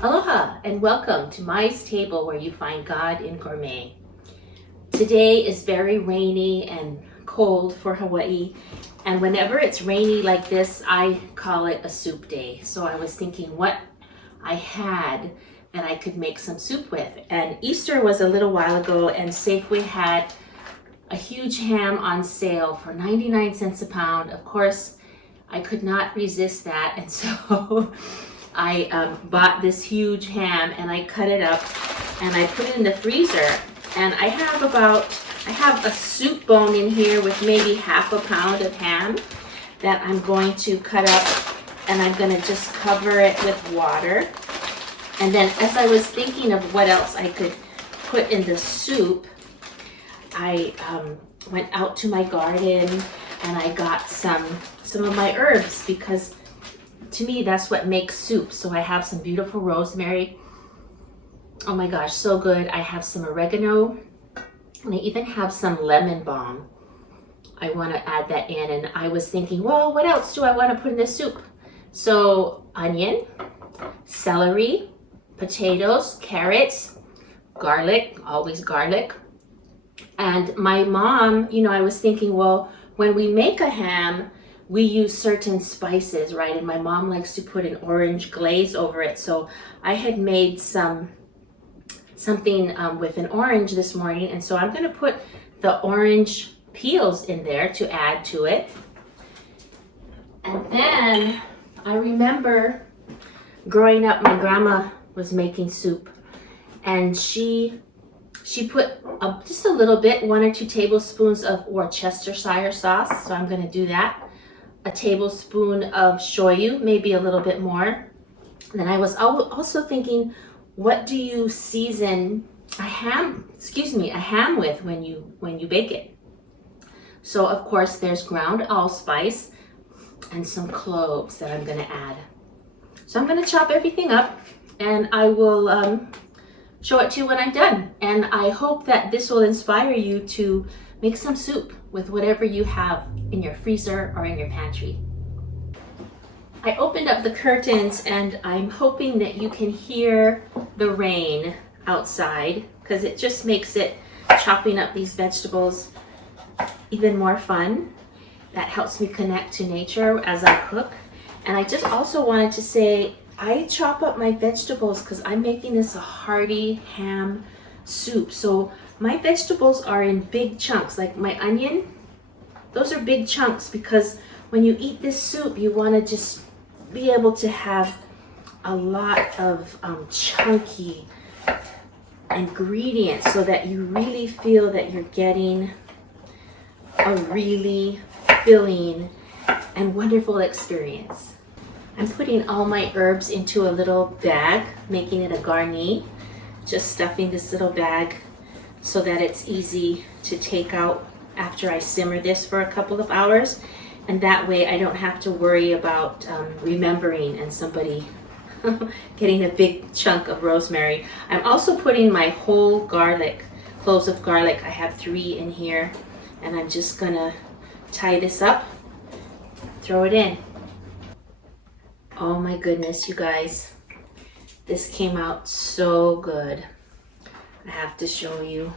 Aloha and welcome to Mai's Table, where you find God in gourmet. Today is very rainy and cold for Hawaii, and whenever it's rainy like this, I call it a soup day. So I was thinking what I had that I could make some soup with. And Easter was a little while ago, and Savory had a huge ham on sale for 99 cents a pound. Of course, I could not resist that, and so I bought this huge ham and I cut it up and I put it in the freezer. And I have a soup bone in here with maybe half a pound of ham that I'm going to cut up, and I'm going to just cover it with water. And then as I was thinking of what else I could put in the soup, I went out to my garden and I got some of my herbs, because to me that's what makes soup. So I have some beautiful rosemary. Oh my gosh, so good. I have some oregano, and I even have some lemon balm. I want to add that in, and I was thinking, well, what else do I want to put in this soup? So onion, celery, potatoes, carrots, garlic, always garlic. And my mom, I was thinking, well, when we make a ham, we use certain spices, right? And my mom likes to put an orange glaze over it. So I had made something with an orange this morning. And so I'm going to put the orange peels in there to add to it. And then I remember growing up, my grandma was making soup, and she put just a little bit, 1 or 2 tablespoons of Worcestershire sauce. So I'm going to do that. A tablespoon of shoyu, maybe a little bit more. And then I was also thinking, what do you season a ham with when you bake it? So of course there's ground allspice and some cloves that I'm going to add. So I'm going to chop everything up, and I will show it to you when I'm done. And I hope that this will inspire you to make some soup with whatever you have in your freezer or in your pantry. I opened up the curtains, and I'm hoping that you can hear the rain outside, because it just makes it chopping up these vegetables even more fun. That helps me connect to nature as I cook. And I just also wanted to say, I chop up my vegetables because I'm making this a hearty ham soup. So my vegetables are in big chunks, like my onion. Those are big chunks, because when you eat this soup, you want to just be able to have a lot of chunky ingredients, so that you really feel that you're getting a really filling and wonderful experience. I'm putting all my herbs into a little bag, making it a garni, just stuffing this little bag so that it's easy to take out after I simmer this for a couple of hours. And that way I don't have to worry about remembering and somebody getting a big chunk of rosemary. I'm also putting my whole garlic, cloves of garlic. I have 3 in here, and I'm just gonna tie this up, throw it in. Oh my goodness, you guys, this came out so good. I have to show you.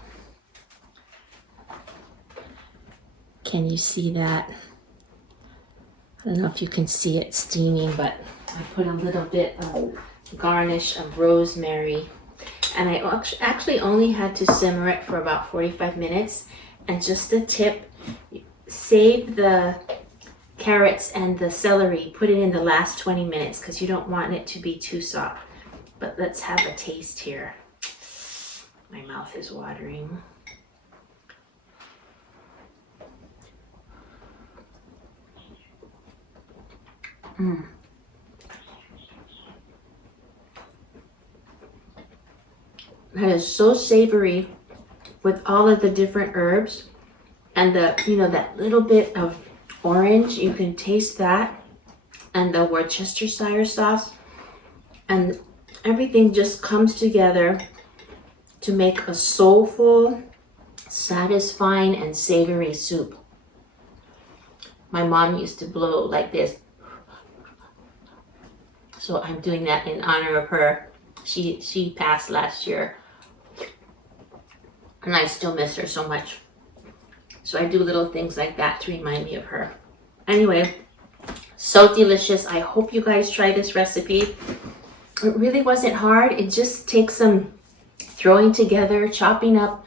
Can you see that? I don't know if you can see it steaming, but I put a little bit of garnish of rosemary, and I actually only had to simmer it for about 45 minutes. And just a tip, save the carrots and the celery, put it in the last 20 minutes, because you don't want it to be too soft. But let's have a taste here. My mouth is watering. That is so savory with all of the different herbs, and that little bit of orange, you can taste that, and the Worcestershire sauce, and everything just comes together to make a soulful, satisfying, and savory soup. My mom used to blow like this. So I'm doing that in honor of her. She passed last year, and I still miss her so much. So I do little things like that to remind me of her. Anyway, so delicious. I hope you guys try this recipe. It really wasn't hard. It just takes some throwing together, chopping up,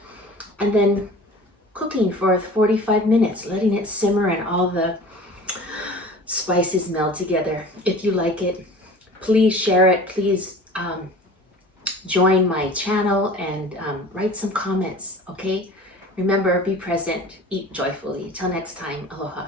and then cooking for 45 minutes, letting it simmer and all the spices meld together. If you like it, please share it. Please join my channel and write some comments, okay? Remember, be present, eat joyfully. Till next time, aloha.